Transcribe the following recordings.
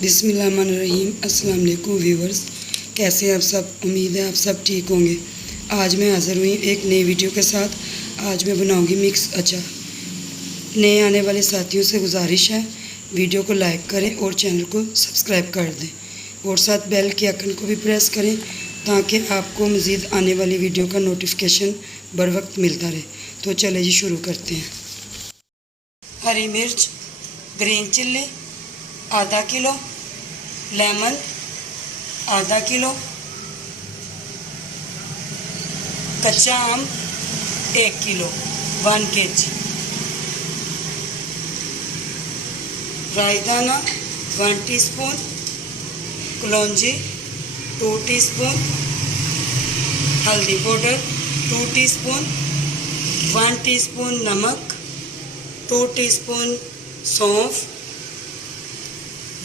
बिस्मिल्लाहिर्रहमानिर्रहीम। अस्सलाम वालेकुम व्यूवर्स, कैसे हैं आप सब। उम्मीद है आप सब ठीक होंगे। आज मैं हाज़िर हुई एक नई वीडियो के साथ। आज मैं बनाऊंगी मिक्स अचार। नए आने वाले साथियों से गुजारिश है वीडियो को लाइक करें और चैनल को सब्सक्राइब कर दें और साथ बेल के आइकन को भी प्रेस करें ताकि आपको मज़ीद आने वाली वीडियो का नोटिफिकेशन बर वक्त मिलता रहे। तो चले जी शुरू करते हैं। हरी मिर्च, ग्रीन चिल्ली आधा किलो, लेमन आधा किलो, कच्चा आम 1 किलो 1 kg, राई दाना 1 टीस्पून, कलौंजी 2 टीस्पून, हल्दी पाउडर 2 टीस्पून, 1 टीस्पून नमक, 2 टीस्पून सौंफ,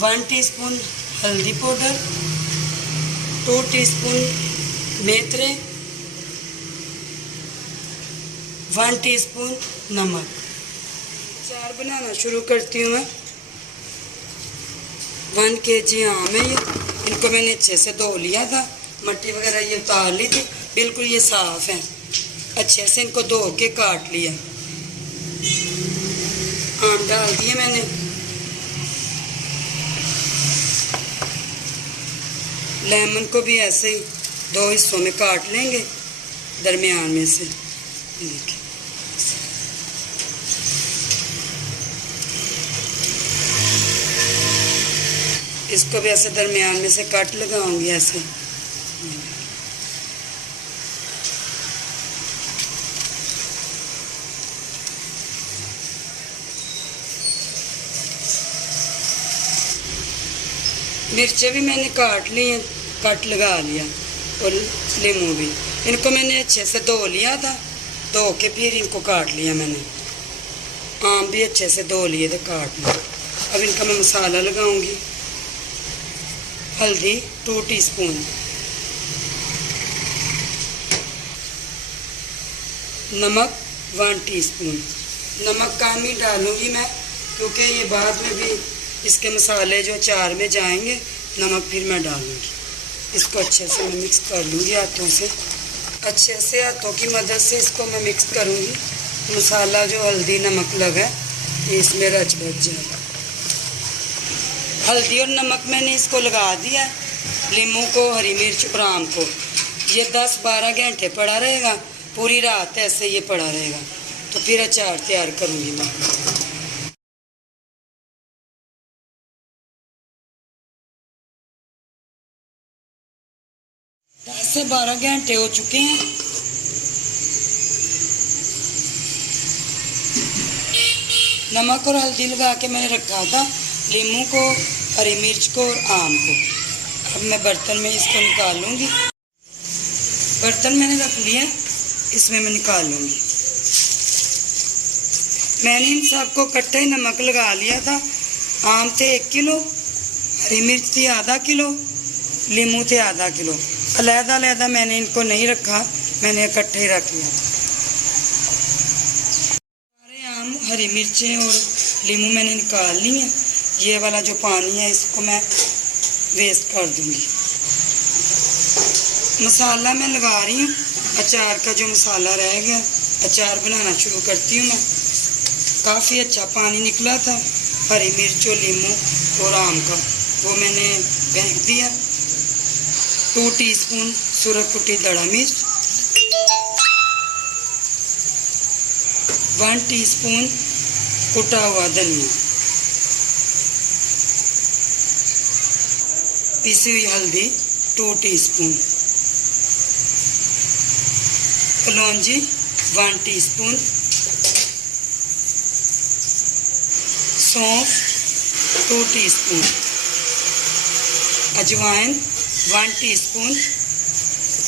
1 टीस्पून हल्दी पाउडर, 2 टीस्पून मेथरे, 1 टीस्पून नमक। अचार बनाना शुरू करती हूँ मैं। 1 kg आम है ये। इनको मैंने अच्छे से धो लिया था, मट्टी वगैरह ये उतार ली थी, बिल्कुल ये साफ़ है। अच्छे से इनको धो के काट लिया। आम डाल दिए मैंने। लेमन को भी ऐसे ही 2 हिस्सों में काट लेंगे, दरमियान में से। देखिए इसको भी ऐसे दरमियान में से काट लगाऊंगी ऐसे। मिर्चें भी मैंने काट ली हैं, कट लगा लिया, और नींबू भी। इनको मैंने अच्छे से धो लिया था, धो के फिर इनको काट लिया मैंने। आम भी अच्छे से धो लिए थे, काट लिया। अब इनका मैं मसाला लगाऊंगी। हल्दी 2 टीस्पून, नमक 1 टीस्पून। नमक कम ही डालूंगी मैं, क्योंकि ये बाद में भी इसके मसाले जो अचार में जाएंगे, नमक फिर मैं डालूंगी। इसको अच्छे से मैं मिक्स कर लूँगी हाथों से। अच्छे से हाथों की मदद से इसको मैं मिक्स करूँगी। मसाला जो हल्दी नमक लगा है इसमें रच बच जाएगा। हल्दी और नमक मैंने इसको लगा दिया। नींबू को, हरी मिर्च और आम को ये 10-12 घंटे पड़ा रहेगा। पूरी रात ऐसे ये पड़ा रहेगा। तो फिर अचार तैयार करूँगी मैं। 10 से 12 घंटे हो चुके हैं। नमक और हल्दी लगा के मैंने रखा था नींबू को, हरी मिर्च को और आम को। अब मैं बर्तन में इसको निकाल लूँगी। बर्तन मैंने रख लिया, इसमें मैं निकाल लूँगी। मैंने इन सबको इकट्ठे ही नमक लगा लिया था। आम थे 1 किलो, हरी मिर्च थी आधा किलो, नींबू थे आधा किलो। अलग-अलग मैंने इनको नहीं रखा, मैंने इकट्ठे ही रख लिया। सारे आम, हरी मिर्चें और नींबू मैंने निकाल ली हैं। ये वाला जो पानी है इसको मैं वेस्ट कर दूंगी। मसाला मैं लगा रही हूँ। अचार का जो मसाला रह गया, अचार बनाना शुरू करती हूँ मैं। काफ़ी अच्छा पानी निकला था हरी मिर्च और नींबू और आम का, वो मैंने फेंक दिया। 2 टीस्पून सुरख कुटी दड़ा मिर्च, 1 टीस्पून कुटा हुआ धनिया, पिसी हुई हल्दी 2 टीस्पून, कलौंजी 1 टीस्पून, सौंफ 2 टीस्पून, अजवाइन 1 टीस्पून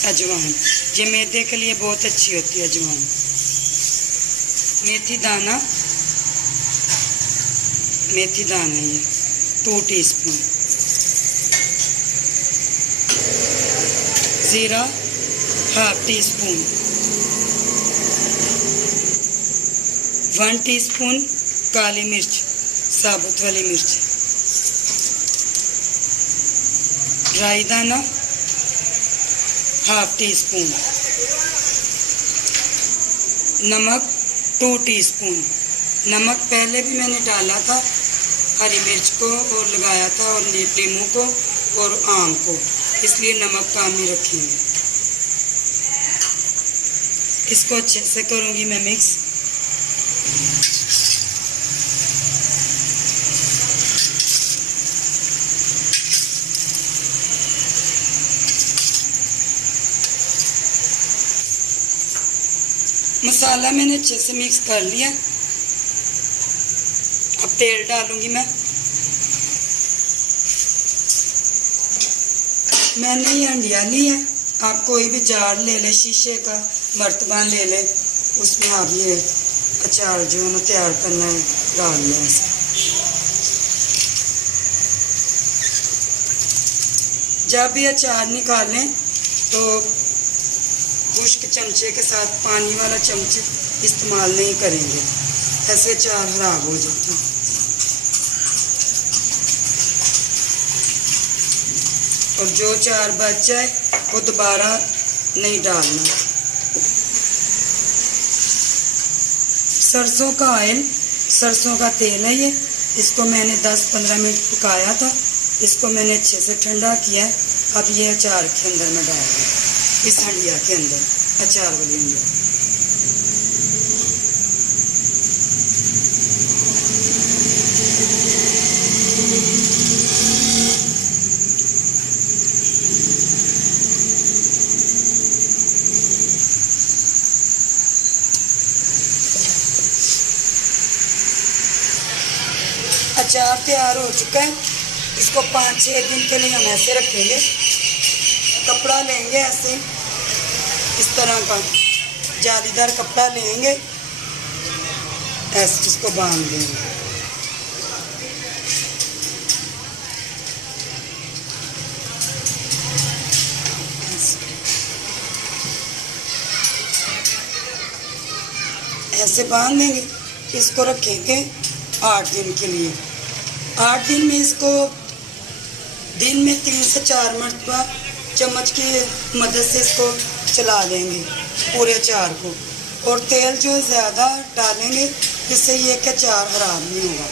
अजवाइन। ये मैदे के लिए बहुत अच्छी होती है अजवाइन। मेथी दाना ये 2 टीस्पून, ज़ीरा 1/2 टीस्पून, 1 टीस्पून काली मिर्च, साबुत वाली मिर्च, राई दाना हाफ टी स्पून, नमक 2 टीस्पून। नमक पहले भी मैंने डाला था, हरी मिर्च को और लगाया था और नींबू को और आम को, इसलिए नमक काम ही रखेंगे। इसको अच्छे से करूँगी मैं मिक्स। मसाला मैंने अच्छे से मिक्स कर लिया। अब तेल डालूंगी मैं। मैंने ये हंडिया ली है, आप कोई भी जार ले ले, शीशे का मर्तबान ले ले, उसमें आप ये अचार जो है ना तैयार करना है डाल लें ऐसे। जब भी अचार निकालें तो खुश्क चमचे के साथ, पानी वाला चमचे इस्तेमाल नहीं करेंगे, ऐसे अचार खराब हो जाता है। और जो अचार बच जाए वो दोबारा नहीं डालना। सरसों का ऑयल, सरसों का तेल है ये, इसको मैंने 10-15 मिनट पकाया था, इसको मैंने अच्छे से ठंडा किया है। अब ये अचार के अंदर मैं डाल दूँ, इस हंडिया के अंदर, अचार वाली हंडिया। अचार तैयार हो चुका है। इसको 5-6 दिन के लिए हम ऐसे रखेंगे। कपड़ा लेंगे ऐसे, इस तरह का जालीदार कपड़ा लेंगे, ऐसे इसको बांध देंगे। ऐसे बांध देंगे, इसको रखेंगे 8 दिन के लिए। 8 दिन में इसको दिन में 3 से 4 मरतबा चम्मच की मदद से इसको चला देंगे पूरे अचार को। और तेल जो ज़्यादा डालेंगे, जिससे ये कि अचार खराब नहीं होगा।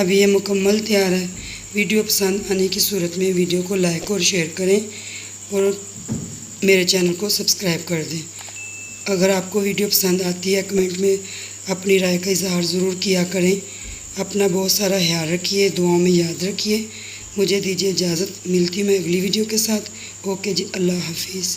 अब ये मुकम्मल तैयार है। वीडियो पसंद आने की सूरत में वीडियो को लाइक और शेयर करें और मेरे चैनल को सब्सक्राइब कर दें। अगर आपको वीडियो पसंद आती है, कमेंट में अपनी राय का इजहार ज़रूर किया करें। अपना बहुत सारा ख्याल रखिए, दुआओं में याद रखिए। मुझे दीजिए इजाज़त, मिलती हूँ मैं अगली वीडियो के साथ। ओके जी, अल्लाह हाफिज़।